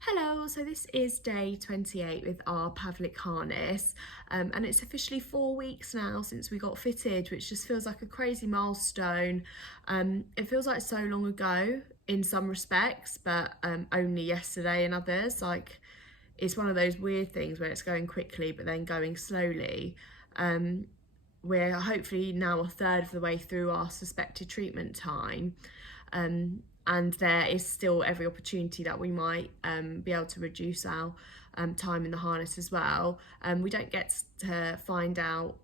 Hello, so this is day 28 with our Pavlik Harness, and it's officially 4 weeks now since we got fitted, which just feels like a crazy milestone. It feels like so long ago in some respects, but only yesterday in others. Like, it's one of those weird things where it's going quickly but then going slowly. We're hopefully now a third of the way through our suspected treatment time. And there is still every opportunity that we might be able to reduce our time in the harness as well. We don't get to find out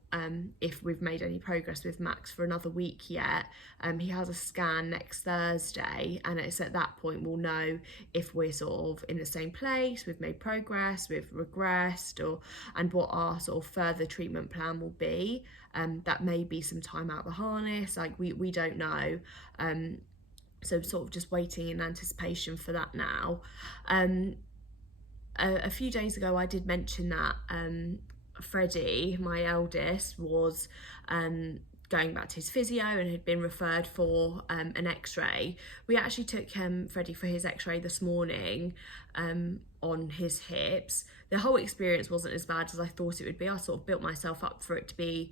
if we've made any progress with Max for another week yet. He has a scan next Thursday, and it's at that point we'll know if we're sort of in the same place, we've made progress, we've regressed, and what our sort of further treatment plan will be. That may be some time out of the harness, like we don't know. So sort of just waiting in anticipation for that now. A few days ago I did mention that Freddie, my eldest, was going back to his physio and had been referred for an x-ray. We actually took Freddie for his x-ray this morning on his hips. The whole experience wasn't as bad as I thought it would be. I sort of built myself up for it to be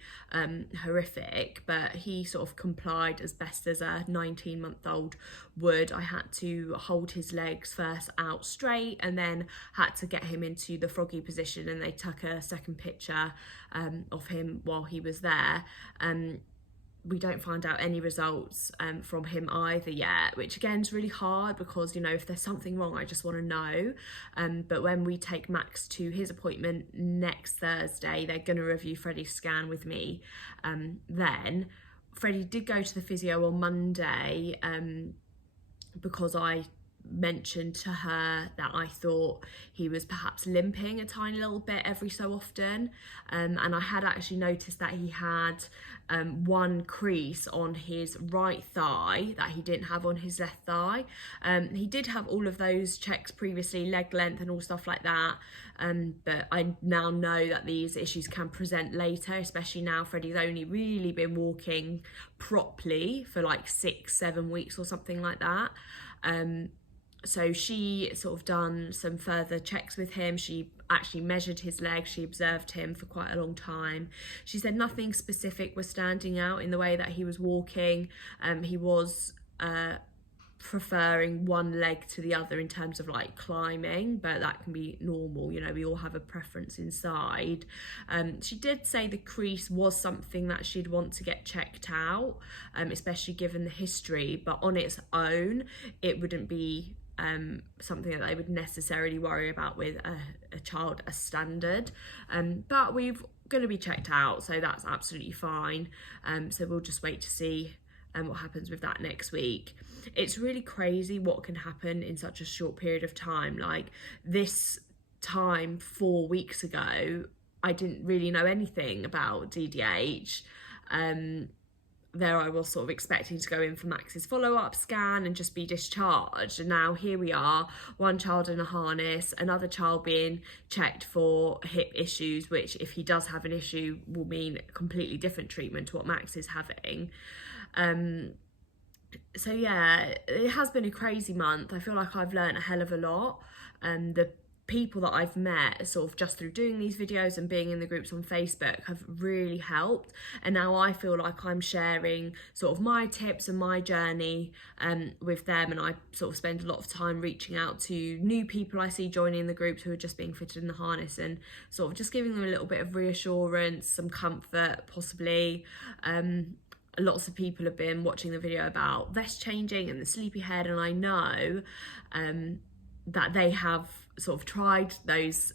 horrific, but he sort of complied as best as a 19-month-old would. I had to hold his legs first out straight and then had to get him into the froggy position, and they took a second picture of him while he was there. We don't find out any results from him either yet, which again is really hard because, you know, if there's something wrong, I just want to know. But when we take Max to his appointment next Thursday, they're going to review Freddie's scan with me then. Freddie did go to the physio on Monday because I mentioned to her that I thought he was perhaps limping a tiny little bit every so often, and I had actually noticed that he had one crease on his right thigh that he didn't have on his left thigh. He did have all of those checks previously, leg length and all stuff like that, but I now know that these issues can present later, especially now Freddie's only really been walking properly for like 6-7 weeks or something like that. So she sort of done some further checks with him. She actually measured his legs. She observed him for quite a long time. She said nothing specific was standing out in the way that he was walking. He was preferring one leg to the other in terms of like climbing, but that can be normal, you know, we all have a preference inside. She did say the crease was something that she'd want to get checked out, especially given the history, but on its own it wouldn't be something that they would necessarily worry about with a child as standard, but we're going to be checked out, so that's absolutely fine. So we'll just wait to see what happens with that next week. It's really crazy what can happen in such a short period of time. Like this time 4 weeks ago, I didn't really know anything about DDH. There I was sort of expecting to go in for Max's follow-up scan and just be discharged, and now here we are, one child in a harness, another child being checked for hip issues, which if he does have an issue will mean a completely different treatment to what Max is having. So yeah, it has been a crazy month. I feel like I've learned a hell of a lot. The people that I've met sort of just through doing these videos and being in the groups on Facebook have really helped, and now I feel like I'm sharing sort of my tips and my journey with them, and I sort of spend a lot of time reaching out to new people I see joining the groups who are just being fitted in the harness and sort of just giving them a little bit of reassurance, some comfort possibly. Lots of people have been watching the video about vest changing and the sleepy head, and I know that they have sort of tried those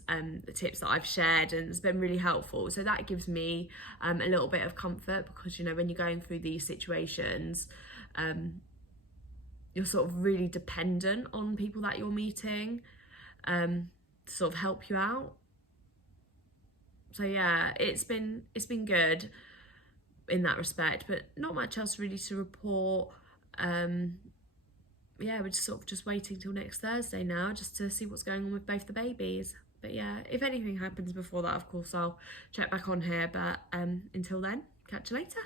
tips that I've shared, and it's been really helpful. So that gives me a little bit of comfort, because, you know, when you're going through these situations, you're sort of really dependent on people that you're meeting to sort of help you out. So yeah, it's been good in that respect, but not much else really to report. Yeah, we're just sort of just waiting till next Thursday now just to see what's going on with both the babies. But yeah, if anything happens before that, of course I'll check back on here, but until then, catch you later.